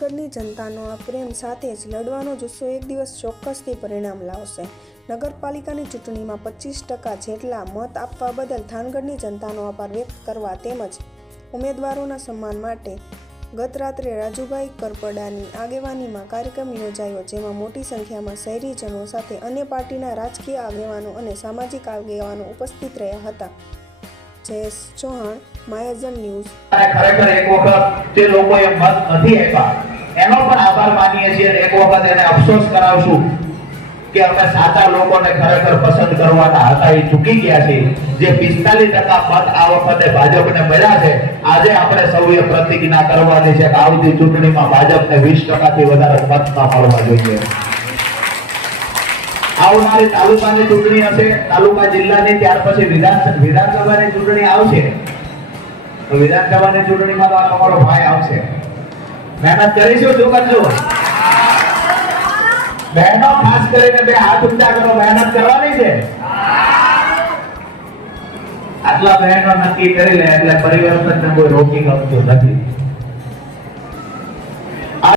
જ લડવાનો જુસ્સો એક દિવસ ચોક્કસથી પરિણામ લાવશે. નગરપાલિકાની ચૂંટણીમાં પચીસ ટકા જેટલા મત આપવા બદલ થાનગઢની જનતાનો આભાર વ્યક્ત કરવા તેમજ ઉમેદવારોના સન્માન માટે ગત રાત્રે રાજુભાઈ કરપડાની આગેવાનીમાં કાર્યક્રમ યોજાયો, જેમાં મોટી સંખ્યામાં શહેરીજનો સાથે અન્ય પાર્ટીના રાજકીય આગેવાનો અને સામાજિક આગેવાનો ઉપસ્થિત રહ્યા હતા. જયેશ ચૌહાણ, માયાજન ન્યૂઝ. ખરેખર એક વખત જે લોકોએ મત નથી આપ્યા એનો પણ આભાર માનીએ છીએ અને એક વખત એને અફસોસ કરાવશું કે અમે સાચા લોકોને ખરેખર પસંદ કરવાના હતા. એ ચૂકી ગયા છે જે પિસ્તાલીસ ટકા મત આ વખતે ભાજપને મળ્યા છે, આજે આપણે સૌએ પ્રતિજ્ઞા કરવાની છે કે આવતી ચૂંટણીમાં ભાજપને વીસ ટકાથી વધારે મત મળવા જોઈએ. આવનારી તાલુકાની ચૂંટણી હશે, તાલુકા જિલ્લાની, ત્યાર પછી વિધાન વિધાનસભાની ચૂંટણી આવશે. વિધાનસભાની ચૂંટણીમાં તો આ તમારો ભાઈ આવશે. મહેનત કરીશું શું કરશું બહેનો ખાસ કરીને બે હાથ ઊંચા કરો, મહેનત કરવાની છે. આટલા બહેનો નક્કી કરી લે, એટલે પરિવર્તનને કોઈ રોકી શકતું નથી.